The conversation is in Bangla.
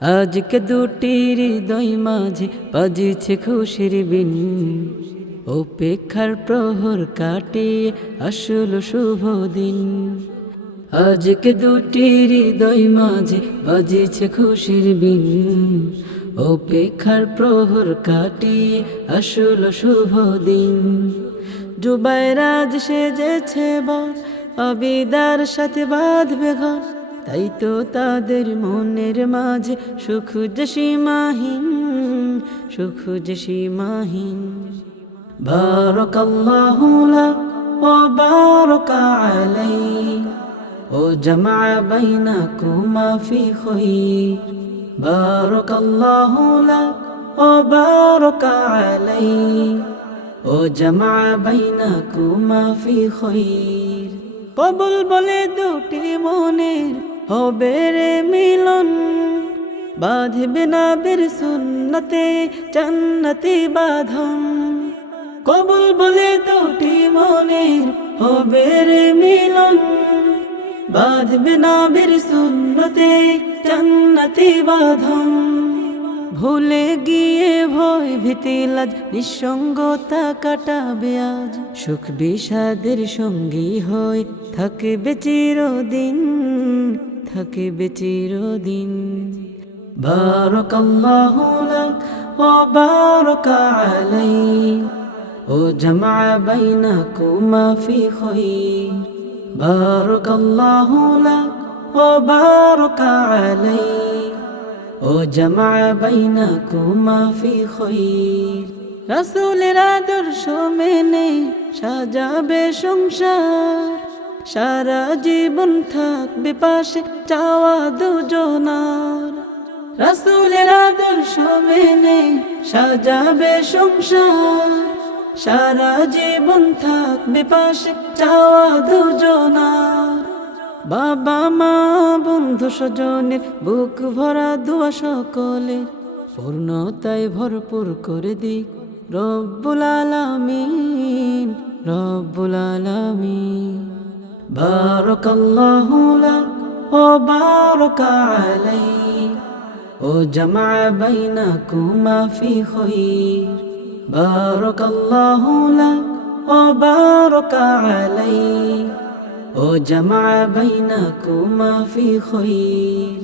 আজকে দুটি হৃদয় মাঝে বাজিছে খুশির বিন, অপেক্ষার প্রহর কাটিয়ে আসল শুভ দিন। আজকে দুটি হৃদয় মাঝে বাজিছে খুশির বিন, অপেক্ষার প্রহর কাটিয়ে আসল শুভ দিন। জুবাইরাজ সেজেছে বর, আবিদার সাথে বাঁধবে ঘর, তাই তো তাদের মনের মাঝে সুখ যে সীমাহীন, সুখ যে সীমাহীন। বারাকাল্লাহু লাক ওয়া বারাকা আলাইক ও জামা বাইনাকুমা ফি খায়র। বারাকাল্লাহু লাক ওয়া বারাকা আলাইক ও জামা বাইনাকুমা ফি খায়র। কবুল বলে দুটি মনের হবে রে মিলন, বাঁধবে নবীর সুন্নতে জান্নাতি বাঁধন। কবুল বলে দুটি মনের হবে রে মিলন, বাঁধবে নবীর সুন্নতে জান্নাতি বাঁধন। ভুলে গিয়ে ভয় ভীতি লাজ নিঃসঙ্গতা কাটাবে আজ, সুখ বিষাদের সঙ্গী হয়ে থাকবে চিরদিন, থাকবে চিরদিন। বারাকাল্লাহু লাক ওয়া বারাকা আলাইক ও জামা বাইনাকুমা ফি খায়র। বারাকাল্লাহু লাক ওয়া বারাকা আলাইক ও জামা বাইনাকুমা ফি খায়র। রাসূলের আদর্শ মেনে সাজাবে সংসার, সারা জীবন থাকবে পাশে চাওয়া দুজনার। রাসূলের আদর্শ মেনে সাজাবে সংসার, সারা জীবন থাকবে পাশে চাওয়া দুজনার। বাবা মা বন্ধু স্বজনের বুক ভরা দোয়া সকলের, পূর্ণতায় ভরপুর করে দিক রব্বুল আলামিন, রব্বুল আলামিন। বারাকাল্লাহু লাক ওয়া বারাকা আলাইক ও জামা বাইনাকুমা ফি খায়র। বারাকাল্লাহু লাক ওয়া বারাকা আলাইক ও জামা বাইনাকুমা ফি খায়র।